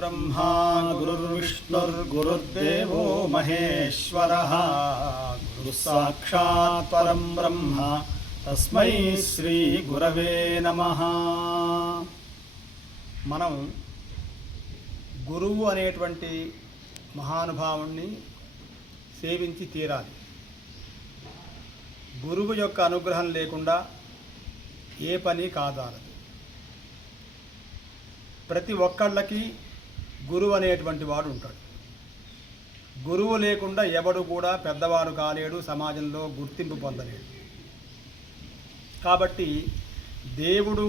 गुरुर्ब्रह्मा गुरुर्विष्णुर्गुरुर्देवो महेश्वरः गुरुसाक्षात् परं ब्रह्म तस्मै श्री गुरवे नमः। మనం గురువు అనేటువంటి మహానుభావుణ్ణి సేవించి తీరాలి. గురువు యొక్క అనుగ్రహం లేకుండా ఏ పని కాదాలదు. ప్రతి ఒక్కళ్ళకి గురువు అనేటువంటి వాడు ఉంటాడు. గురువు లేకుండా ఎవడు కూడా పెద్దవాడు కాలేడు, సమాజంలో గుర్తింపు పొందలేడు. కాబట్టి దేవుడు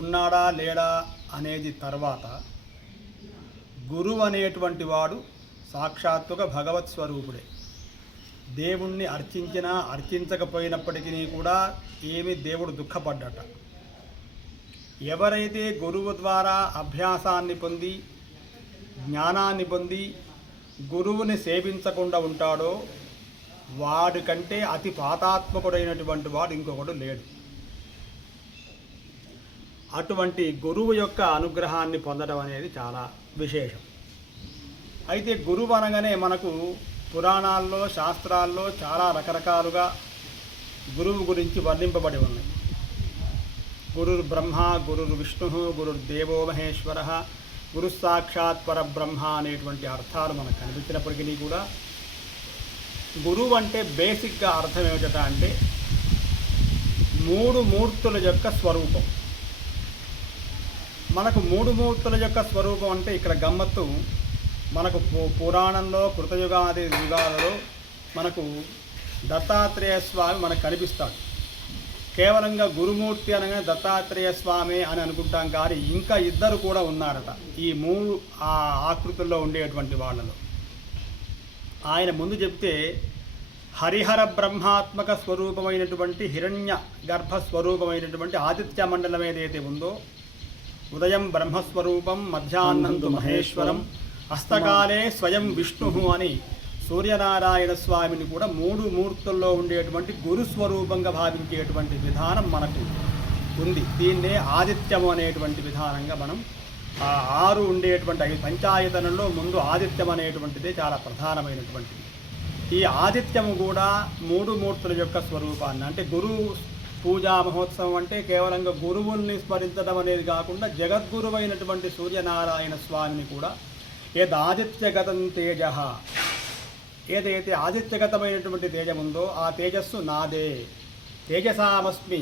ఉన్నాడా లేడా అనేది తర్వాత గురువు అనేటువంటి వాడు సాక్షాత్తుగా భగవత్ స్వరూపుడే. దేవుణ్ణి అర్చించినా అర్చించకపోయినప్పటికీ కూడా ఏమి దేవుడు దుఃఖపడ్డట. ఎవరైతే గురువు ద్వారా అభ్యాసాన్ని పొంది జ్ఞానాన్ని పొంది గురువుని సేవించకుండా ఉంటాడో వాడికంటే అతి పాతాత్మకుడైనటువంటి వాడు ఇంకొకడు లేడు. అటువంటి గురువు యొక్క అనుగ్రహాన్ని పొందడం అనేది చాలా విశేషం. అయితే గురువు అనగానే మనకు పురాణాల్లో శాస్త్రాల్లో చాలా రకరకాలుగా గురువు గురించి వర్ణింపబడి ఉన్నాయి. గురుర్ బ్రహ్మ, గురుర్ విష్ణు, గురుర్దేవో మహేశ్వర, గురు సాక్షాత్ పరబ్రహ్మ అనేటువంటి అర్థాలు మనకు కనిపించినప్పటికీ కూడా గురువు అంటే బేసిక్గా అర్థం ఏమిటట అంటే మూడు మూర్తుల యొక్క స్వరూపం. మనకు మూడు మూర్తుల యొక్క స్వరూపం అంటే ఇక్కడ గమ్మత్తు, మనకు పురాణంలో కృతయుగాది యుగాలలో మనకు దత్తాత్రేయ స్వామి మనకు కనిపిస్తాడు. కేవలంగా గురుమూర్తి అనగానే దత్తాత్రేయ స్వామి అని అనుకుంటాం, కానీ ఇంకా ఇద్దరు కూడా ఉన్నారట ఈ మూడు ఆ ఆకృతుల్లో ఉండేటువంటి వాళ్ళలో. ఆయన ముందు చెప్తే హరిహర బ్రహ్మాత్మక స్వరూపమైనటువంటి హిరణ్య గర్భ స్వరూపమైనటువంటి ఆదిత్య మండలం ఏదైతే ఉందో, ఉదయం బ్రహ్మస్వరూపం మధ్యాహ్నంతు మహేశ్వరం హస్తకాలే స్వయం విష్ణు అని సూర్యనారాయణ స్వామిని కూడా మూడు మూర్తుల్లో ఉండేటువంటి గురుస్వరూపంగా భావించేటువంటి విధానం మనకు ఉంది. దీన్నే ఆదిత్యము అనేటువంటి విధానంగా మనం ఆ ఆరు ఉండేటువంటి పంచాయతనంలో ముందు ఆదిత్యం అనేటువంటిదే చాలా ప్రధానమైనటువంటిది. ఈ ఆదిత్యము కూడా మూడు మూర్తుల యొక్క స్వరూపాన్ని, అంటే గురువు పూజా మహోత్సవం అంటే కేవలంగా గురువుల్ని స్మరించడం అనేది కాకుండా జగద్గురువైనటువంటి సూర్యనారాయణ స్వామిని కూడా యదాదిత్యగతం తేజ, ఏదైతే ఆదిత్యగతమైనటువంటి తేజం ఉందో ఆ తేజస్సు నాదే, తేజసామస్మి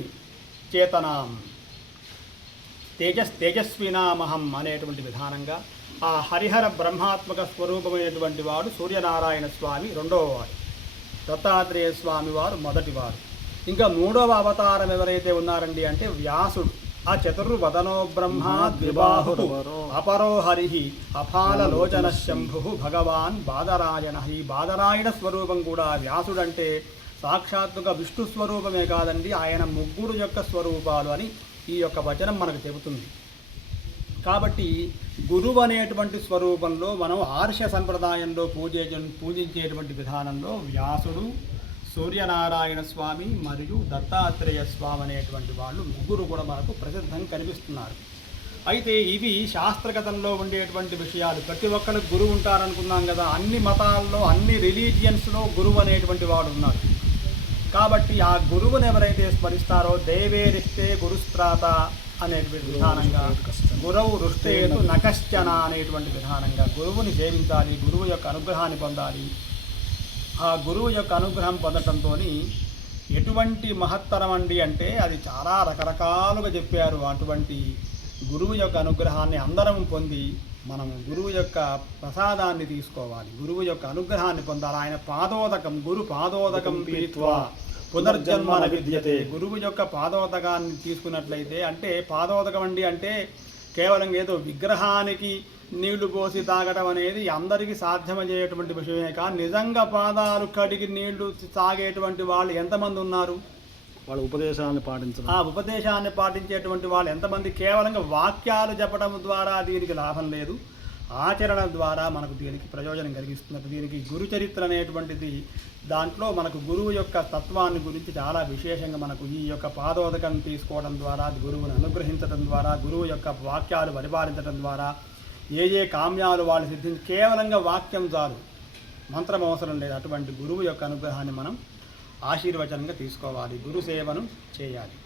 చేతనాం తేజస్వినామహం అనేటువంటి విధానంగా ఆ హరిహర బ్రహ్మాత్మక స్వరూపమైనటువంటి వాడు సూర్యనారాయణ స్వామి రెండవ వాడు, దత్తాత్రేయ స్వామి వారు మొదటివారు. ఇంకా మూడవ అవతారం ఎవరైతే ఉన్నారండి అంటే వ్యాసుడు. ఆ చతుర్వదనో బ్రహ్మ ద్విబాహుడు అపరో హరి అపాలలోచన శంభు భగవాన్ బాదరాయణ. ఈ బాదరాయణ స్వరూపం కూడా వ్యాసుడంటే సాక్షాత్తుగా విష్ణు స్వరూపమే కాదండి, ఆయన ముగ్గురు యొక్క స్వరూపాలు అని ఈ యొక్క వచనం మనకు చెబుతుంది. కాబట్టి గురువు అనేటువంటి స్వరూపంలో మనం ఆర్ష సంప్రదాయంలో పూజించేటువంటి విధానంలో వ్యాసుడు, సూర్యనారాయణ స్వామి మరియు దత్తాత్రేయ స్వామి అనేటువంటి వాళ్ళు ముగ్గురు కూడా మనకు ప్రసిద్ధం కనిపిస్తున్నారు. అయితే ఇవి శాస్త్రగతంలో ఉండేటువంటి విషయాలు. ప్రతి ఒక్కరికి గురువు ఉంటారనుకున్నాం కదా, అన్ని మతాల్లో అన్ని రిలీజియన్స్లో గురువు అనేటువంటి వాడు ఉన్నారు. కాబట్టి ఆ గురువుని ఎవరైతే స్మరిస్తారో దేవేరిస్తే గురుస్త్రాత అనేటువంటి విధానంగా, గురువు రుష్టేతు నకశ్చన అనేటువంటి విధానంగా గురువుని సేవించాలి, గురువు యొక్క అనుగ్రహాన్ని పొందాలి. ఆ గురువు యొక్క అనుగ్రహం పొందటంతో ఎటువంటి మహత్తరం అండి అంటే అది చాలా రకరకాలుగా చెప్పారు. అటువంటి గురువు యొక్క అనుగ్రహాన్ని అందరం పొంది మనం గురువు యొక్క ప్రసాదాన్ని తీసుకోవాలి, గురువు యొక్క అనుగ్రహాన్ని పొందాలి. ఆయన పాదోదకం, గురు పాదోదకం పీత్వా పునర్జన్మన విద్యతే. గురువు యొక్క పాదోదకాన్ని తీసుకున్నట్లయితే, అంటే పాదోదకం అండి అంటే కేవలం ఏదో విగ్రహానికి నీళ్లు పోసి తాగడం అనేది అందరికీ సాధ్యమయ్యేటువంటి విషయమే. కానీ నిజంగా పాదాలు కడిగి నీళ్లు తాగేటువంటి వాళ్ళు ఎంతమంది ఉన్నారు? వాళ్ళ ఉపదేశాన్ని పాటించడం, ఆ ఉపదేశాన్ని పాటించేటువంటి వాళ్ళు ఎంతమంది? కేవలంగా వాక్యాలు చెప్పడం ద్వారా దీనికి లాభం లేదు, ఆచరణ ద్వారా మనకు దీనికి ప్రయోజనం కలిగిస్తున్నట్టు. దీనికి గురు చరిత్ర అనేటువంటిది, దాంట్లో మనకు గురువు యొక్క తత్వాన్ని గురించి చాలా విశేషంగా మనకు ఈ యొక్క పాదోదకం తీసుకోవడం ద్వారా, గురువుని అనుగ్రహించడం ద్వారా, గురువు యొక్క వాక్యాలు పరిపాలించడం ద్వారా ఏ ఏ కామ్యాలు వాళ్ళు సిద్ధించి కేవలంగా వాక్యం చాలు, మంత్రం అవసరం లేదు. అటువంటి గురువు యొక్క అనుగ్రహాన్ని మనం ఆశీర్వచనంగా తీసుకోవాలి, గురు సేవను చేయాలి.